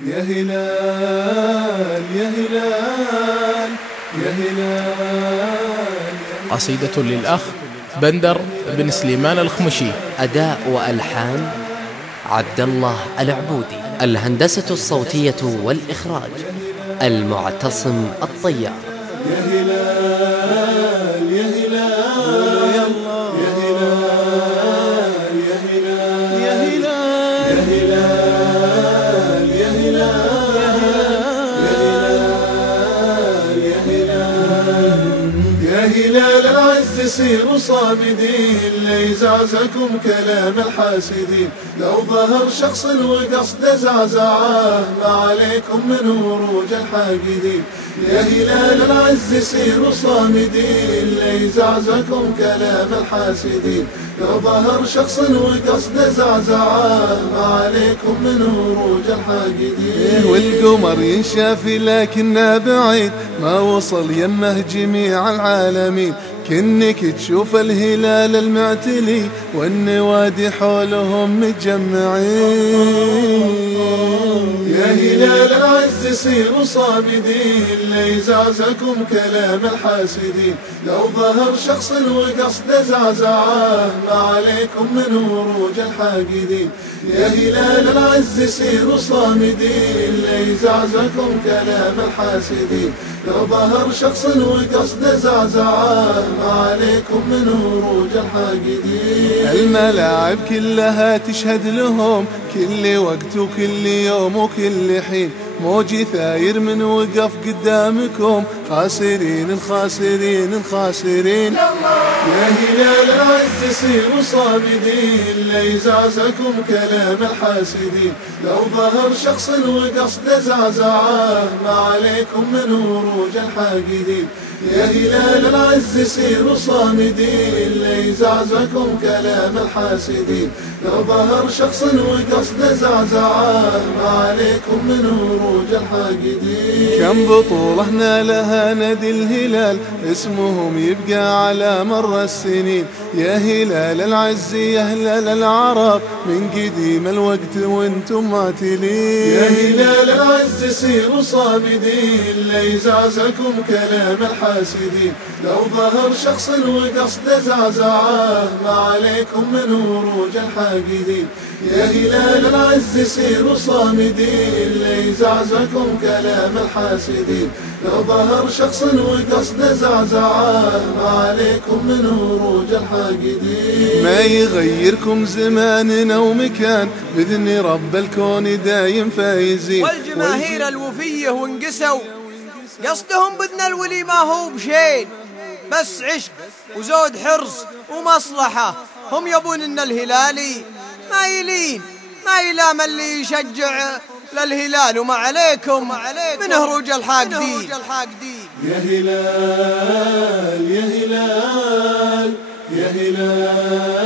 يا هلال يا هلال يا هلال. قصيدة للأخ بندر بن سليمان الخمشي. أداء وألحان عبد الله العبودي. الهندسة الصوتية والإخراج المعتصم الطيار. يا هلال يا هلال يا هلال يا هلال يا هلال يا هلال يا هلال يا هلال يا هلال العز سيروا صامدين ليزعزعكم كلام الحاسدين. لو ظهر شخص وقصد زعزعه ما عليكم من وروج الحاقدين. يا هلال العز سيروا صامدين ليزعزعكم كلام الحاسدين. لو ظهر شخص وقصد زعزعه ما عليكم من وروج الحاقدين. والقمر ينشاف لكنه بعيد ما وصل يمه جميع العالمين. كنك تشوف الهلال المعتلي والنوادي حولهم متجمعين. يا هلال العز سيروا صامدين ليزعزعكم كلام الحاسدين. لو ظهر شخص وقصد زعزعه ما عليكم من وروج الحاقدين. يا هلال العز سيروا صامدين ليزعزعكم كلام الحاسدين. لو ظهر شخص وقصد زعزعه ما عليكم من وروج الحاقدين. الملاعب كلها تشهد لهم كل وقت وكل يوم وكل حين. موجي ثاير من وقف قدامكم خاسرين الخاسرين الخاسرين. يا هلال العز سيروا صامدين ليزعزعكم كلام الحاسدين. لو ظهر شخص وقصد زعزعه ما عليكم من وروج الحاقدين. يا هلال العز سيروا صامدين ليزعزعكم كلام الحاسدين. لو ظهر شخص وقصد زعزعه ما عليكم من وروج الحاقدين. كم بطولة نالها نادي الهلال اسمهم يبقى على مر السنين. يا هلال العز يا هلال العرب من قديم الوقت وانتم ماتلين. يا هلال العز سيروا صامدين ليزعزعكم كلام الحاسدين. لو ظهر شخص وقصد زعزعه ما عليكم من وروج الحاقدين. يا هلال العز سيروا صامدين ليزعزعكم كلام الحاسدين. لو ظهر شخص وقصد زعزعه ما عليكم من وروج الحاقدين. ما يغيركم زماننا ومكان بإذن رب الكون دايم فايزين. والجماهير الوفية وانقسوا قصدهم بإذن الولي ما هو بشين بس عشق وزود حرص ومصلحة. هم يبون إن الهلالي ما يلين ما يلام اللي يشجع للهلال وما عليكم من هروج الحاقدين. يا هلال يا هلال يا هلال